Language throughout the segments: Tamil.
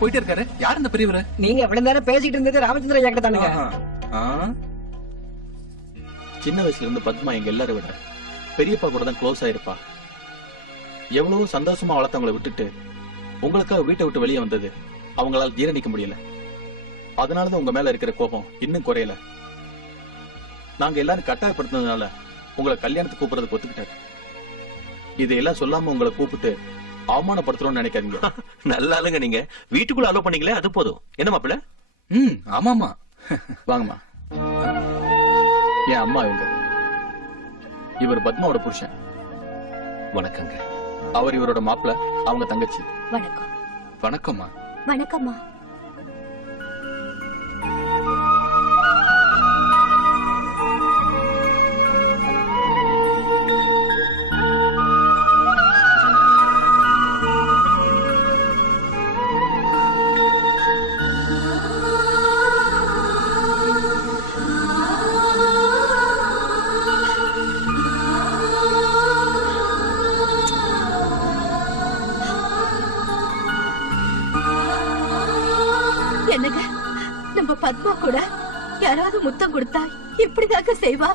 போயிட்டே இருக்காரு. யார் இந்த பெரியவர்? நீங்க எவ்வளவு நேரம் பேசிட்டு இருந்தது ராமச்சந்திர ஐயா கிட்ட தானுங்க. சின்ன வயசுல இருந்து பத்மா எங்க எல்லாரும் விட பெரியப்பா கூட தான் க்ளோஸ் ஆயிருப்பா. எவ்வளவோ சந்தோஷமா வளர்த்தவங்களை விட்டுட்டு உங்களுக்காக வீட்டை விட்டு வெளியே வந்தது அவங்களால ஜீரணிக்க முடியல. அதனாலதான் உங்க மேல இருக்கிற கோபம் இன்னும் குறையல. நாங்க எல்லாரும் கட்டாயப்படுத்தினதுனால உங்களை கல்யாணத்துக்கு கூப்பிடுறதுக்கு ஒத்துக்கிட்டாரு. இதையெல்லாம் சொல்லாம உங்களை கூப்பிட்டு அவமானப்படுத்துறோம்னு நினைக்காதீங்க. நல்லா இல்லைங்க, நீங்க வீட்டுக்குள்ள அலோ பண்ணீங்களே அது போதும். என்ன மாப்பிள்ள? ஆமாமா. வாங்கம்மா. என் அம்மா இவர் பத்மாவோட புருஷன். வணக்கங்க. அவர் இவரோட மாப்பிள்ள, அவங்க தங்கச்சி. வணக்கம். வணக்கம்மா. வணக்கம்மா. என்னங்க, நம்ம பத்மா கூட யாராவது முத்தம் கொடுத்தா இப்படிதாங்க செய்வா?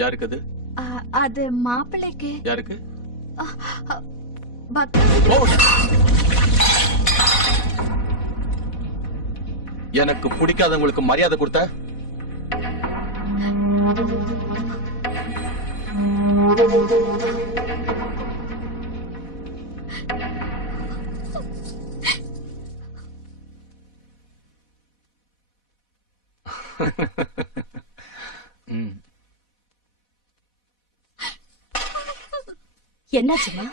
யாருக்கு அது? அது மாப்பிள்ளைக்கு. யாருக்கு? எனக்கு பிடிக்காதவங்களுக்கு மரியாதை கொடுத்த என்னாச்சுமா?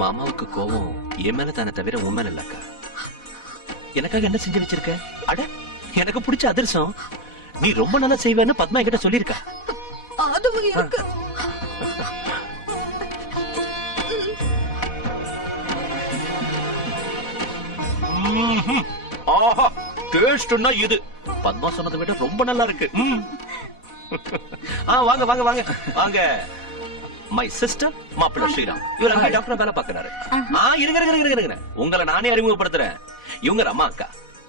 மாமாவுக்கு கோவம் என் மேல தானே தவிர உன் மேல இல்லக்கா. எனக்காக என்ன செஞ்சு வச்சிருக்க? அட, எனக்கு பிடிச்ச அதிர்சம். நீ ரொம்ப நல்லா செய்வேன்னு பத்மா என்கிட்ட சொல்லிருக்கா. ஆஹா, டேஸ்ட்னா இது பத்மா சொன்னதை விட ரொம்ப நல்லா இருக்கு. வாங்க வாங்க வாங்க வாங்க. மை சிஸ்டர் மாப்பிள்ள ஸ்ரீராம். இவர் அங்க டாக்டர் வேலை பாக்குறாரு. இருங்க, உங்களை நானே அறிமுகப்படுத்துறேன். இவங்க அம்மா அக்கா,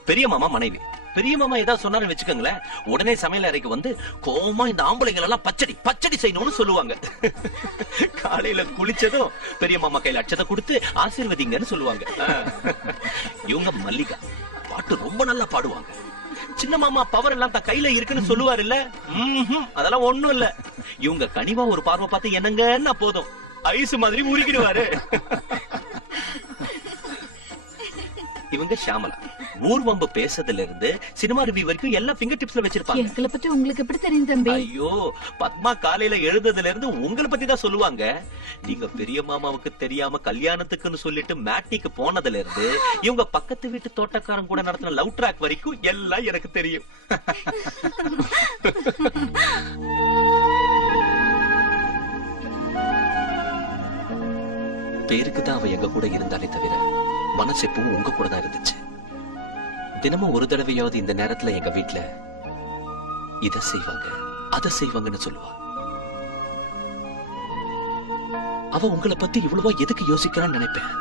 பெரிய மாமா மனைவி. பெரிய மாமா ஏதாவது சொன்னாரு வச்சுக்கோங்களேன், உடனே சமையல் அறைக்கு வந்து கோமா இந்த ஆம்பளைங்கள் எல்லாம் பச்சடி பச்சடி செய்யணும்னு சொல்லுவாங்க. காலையில குளிச்சதும் பெரிய மாமா கையில அச்சதை கொடுத்து ஆசீர்வதிங்கன்னு சொல்லுவாங்க. இவங்க மல்லிகா, பாட்டு ரொம்ப நல்லா பாடுவாங்க. சின்ன மாமா பவர் எல்லாம் தான் கையில இருக்குன்னு சொல்லுவாரு இல்ல. அதெல்லாம் ஒண்ணும் இல்ல. இவங்க கனிவா ஒரு பார்வை பார்த்து என்னங்கன்னா போதும், ஐஸ் மாதிரி உருகிடுவாரு. இவங்க ஷாமலா, ஊர்வம்பு பேசுறதுல இருந்து சினிமா ரிவ்யூ வரைக்கும் எல்லாம் ஃபிங்கர் டிப்ஸ்ல வச்சிருப்பாங்க. எங்களை பத்தி உங்களுக்கு எப்படி தெரியும் தம்பி? ஐயோ, பத்மா காலையில எழுந்ததுல இருந்து உங்களை பத்தி தான் சொல்லுவாங்க. நீங்க பெரிய மாமாவுக்கு தெரியாம கல்யாணத்துக்குன்னு சொல்லிட்டு மேட்டிக்கு போனதுல இருந்து இவங்க பக்கத்து வீட்டு தோட்டக்காரன் கூட நடத்தின லவ் ட்ராக் வரைக்கும் எல்லாம் எனக்கு தெரியும். பேருக்கு தான் அவ எங்க கூட இருந்தாலே தவிர மனசு எப்பவும் உங்க கூட தான் இருந்துச்சு. தினமும் ஒரு தடவையாவது இந்த நேரத்துல எங்க வீட்டுல இத செய்வாங்க அத செய்வாங்கன்னு சொல்லுவா. அவ உங்களை பத்தி இவ்வளவா எதுக்கு யோசிக்கிறான்னு நினைப்பேன்.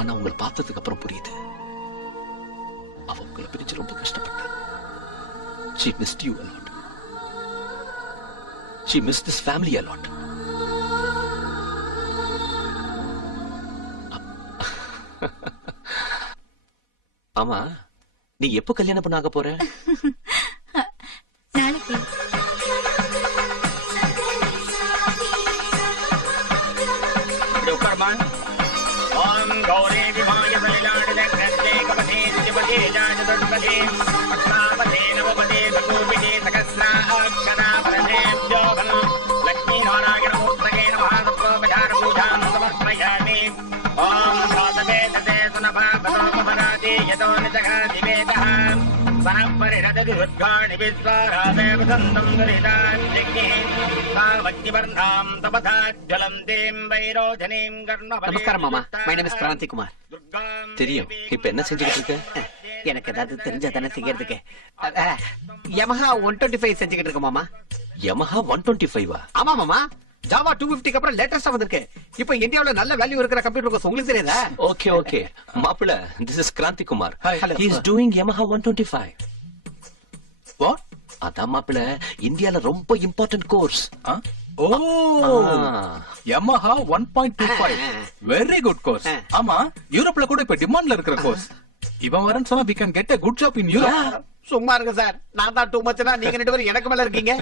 ஆனா உங்களை பார்த்ததுக்கு அப்புறம் புரியுது, அவ உங்களை பிரிச்சு ரொம்ப கஷ்டப்பட்டா. She missed you a lot. She missed this family a lot. ஆமா, நீ எப்ப கல்யாணம் பண்ண ஆக போற? நாளைக்கு. ஓம் கௌரி விமாய பலிலாடில கிருஷ்ணே கபதே நிஜபதே ஜாஜதுர்பதே பத்மாவதே நவபதே சகோபிதே சகஸ்ரா அக்ஷரா பிரதேவ்யோகம் லக்ஷ்மீ நாராயண மூர்த்தகே நமः சர்வோபசார பூஜாம் சமர்ப்பயாமி. ஓம் சாதவே ததே சுனபா பதோ மபராதி யதோ நிஜகாதி வேதः सनपरिरदगुरुद्गाणि विश्वारादेव सन्तं दुरितान्यज्ञे सावज्ञवर्णां तपसा ज्वलन्तीं वैरोचनीं कर्णफले நமஸ்காரம் மாமா. My name is Kranti Kumar. தெரியும். இப்ப என்ன செஞ்சுக்கிட்டு இருக்க? எனக்கு ஏதாவது தெரிஞ்சா தானே செய்யறதுக்கு. யமஹா 125 செஞ்சுக்கிட்டு இருக்கேன் மாமா. யமஹா 125 ஆமா மாமா. ஜாவா 250 அப்புறம் லேட்டஸ்டா வந்திருக்கு. இப்போ இந்தியாவுல நல்ல வேல்யூ இருக்கிற கம்ப்யூட்டர் உங்களுக்கு தெரியாதா? ஓகே ஓகே மாப்பிள்ள, this is Kranti Kumar. Hello. He is doing Yamaha 125. What? அதான் மாப்பிள்ள, இந்தியால ரொம்ப இம்பார்ட்டன்ட் கோர்ஸ். ஓ Yamaha 1.25 வெரி குட் கோர்ஸ். ஆமா, யூரோப்ல கூட இப்ப டிமாண்ட்ல இருக்கிற கோர்ஸ். இவன் வரேன்னு சொன்னா we can get a good job in Europe. சும்மா இருங்க சார். நான் தான் டூ மச்னா, நீங்க ரெண்டு பேரும் எனக்கு மேல இருக்கீங்க.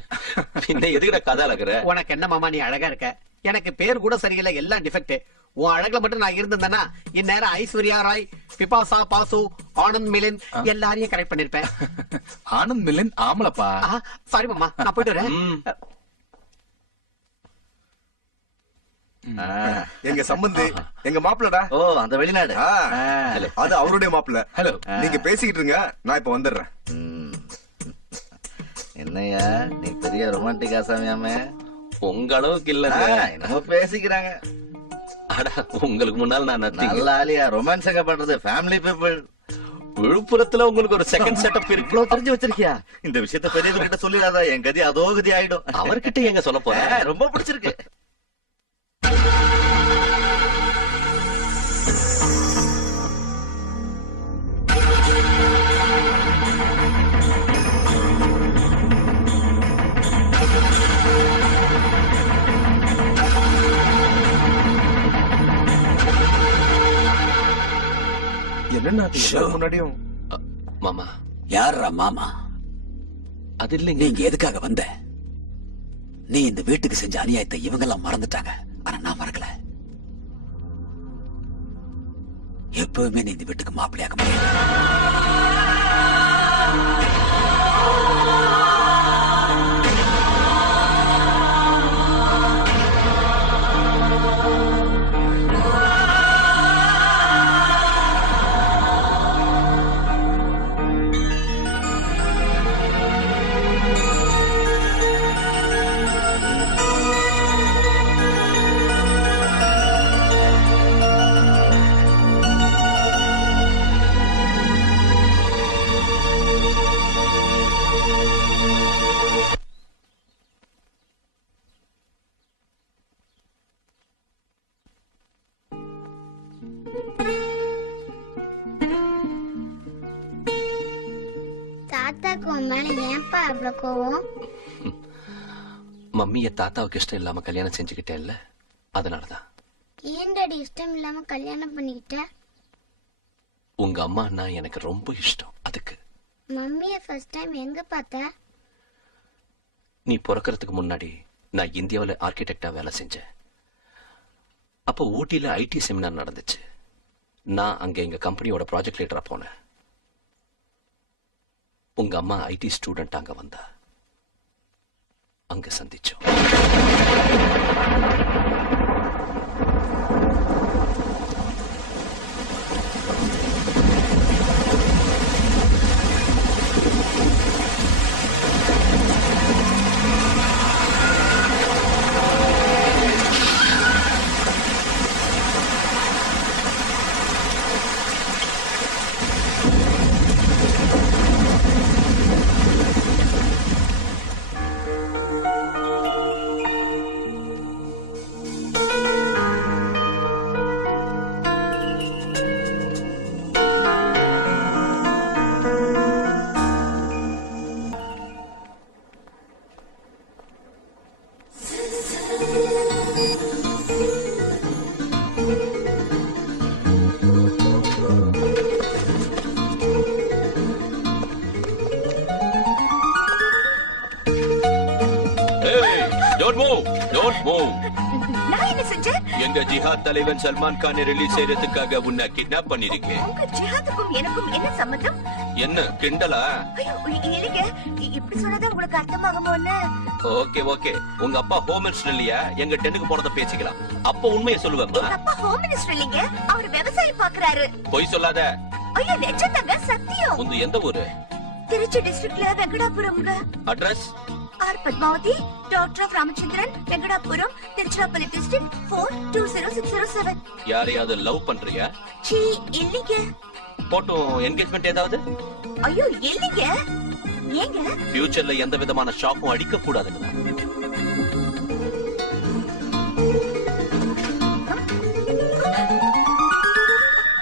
பின்ன எதுக்குடா கதை அழகுற? உனக்கு என்ன மாமா, நீ அழகா இருக்க. எனக்கு பேர் கூட சரியில்லை, எல்லாம் டிஃபெக்ட். உன் அழகுல மட்டும் நான் இருந்தேன்னா இந்நேரம் ஐஸ்வர்யா ராய், பிபாசா பாசு, ஆனந்த் மிலின் எல்லாரையும் கரெக்ட் பண்ணிருப்பேன். ஆனந்த் மில்லன் ஆமலப்பா. சாரி மாமா, நான் போயிட்டு வரேன். எங்க சம்பந்தி, எங்க மாப்பிள்ளடா. ஓ, அந்த வெளிநாடு. அது அவருடைய மாப்பிள்ள. ஹலோ. நீங்க பேசிக்கிட்டு இருங்க, நான் இப்ப வந்துடுறேன். என்னையா நீ பெரிய ரொமான்டிக் ஆசாமியாமே? உங்க அளவுக்கு இல்ல. என்னமோ பேசிக்கிறாங்க. அட, உங்களுக்கு முன்னால் நான் nothing. நல்ல ஆலியா. ரொமான்ஸ் எங்க பண்றது? Family people. விழுப்புரத்துல உங்களுக்கு ஒரு செகண்ட் செட்டப் இருக்கு. இவ்வளவு தெரிஞ்சு வச்சிருக்கியா? இந்த விஷயத்த பெரியவர்கிட்ட சொல்லிடாத, என் கதி அதோ கதி ஆயிடும். அவர்கிட்ட எங்க சொல்ல போறேன்? ரொம்ப பிடிச்சிருக்கு. என்னன்னா முன்னாடியும் மாமா, யாரா மாமா? அது இல்லைங்க. நீங்க எதுக்காக வந்த? நீ இந்த வீட்டுக்கு செஞ்ச அநியாயத்தை இவங்க எல்லாம் மறந்துட்டாங்க, ஆனா நான் மறக்கல. எப்பவுமே நீ இந்த வீட்டுக்கு மாப்பிள்ளையாக முடியாது. தாத்தாக்கு உன் மேல ஏன்பா அவ்வளவு கோவம்? மம்மிய தாத்தாவுக்கு இஷ்டம் இல்லாம கல்யாணம் செஞ்சுக்கிட்டேன் இல்ல, அதனாலதான். ஏன் டாடி இஷ்டம் இல்லாம கல்யாணம் பண்ணிக்கிட்ட? உங்க அம்மா அண்ணா எனக்கு ரொம்ப இஷ்டம், அதுக்கு. மம்மிய ஃபர்ஸ்ட் டைம் எங்க பார்த்த? நீ பிறக்கறதுக்கு முன்னாடி நான் இந்தியாவில ஆர்கிடெக்டா வேலை செஞ்சேன். அப்போ ஊட்டியில ஐடி செமினார் நடந்துச்சு. நான் அங்க எங்க கம்பெனியோட ப்ராஜெக்ட் லீடரா போனேன். உங்க அம்மா ஐடி ஸ்டூடெண்ட் அங்க வந்தா, அங்க சந்திச்சோம். நான் என்ன செஞ்சேன்? எங்க ஜிஹாத் தலைவன் சல்மான் கானை ரிலீஸ் செய்யறதுக்காக உன்னை கிட்னாப் பண்ணிருக்கேன். உங்க ஜிஹாதுக்கும் எனக்கும் என்ன சம்பந்தம்? என்ன கிண்டலா? ஐயோ, இல்லைங்க, இப்படி சொன்னதா உங்களுக்கு அர்த்தமாகுமோன்னு. ஓகே ஓகே, உங்க அப்பா ஹோம் மினிஸ்டர் இல்லையா? எங்க டென்னுக்கு போனதை பேசிக்கலாம். அப்ப உண்மையை சொல்லுவேன். எங்க அப்பா ஹோம் மினிஸ்டர் இல்லைங்க, அவர் விவசாயம் பாக்குறாரு. பொய் சொல்லாத. ஐயோ, நிஜம்தாங்க, சத்தியம். உங்க எந்த ஊரு? திருச்சி டிஸ்ட்ரிக்ட்ல வெங்கடாபுரம்ங்க. Address R Padmavathi, daughter of Ramachandran, Venkatapuram, Tiruchirappalli district 420607. யாரையாவது லவ் பண்றியா? சீ, இல்லைங்க. போட்டோ என்கேஜ்மெண்ட் ஏதாவது? ஐயோ, இல்லைங்க. ஏங்க? ஃபியூச்சர்ல எந்த விதமான ஷாக்கும் அடிக்க கூடாதுன்னு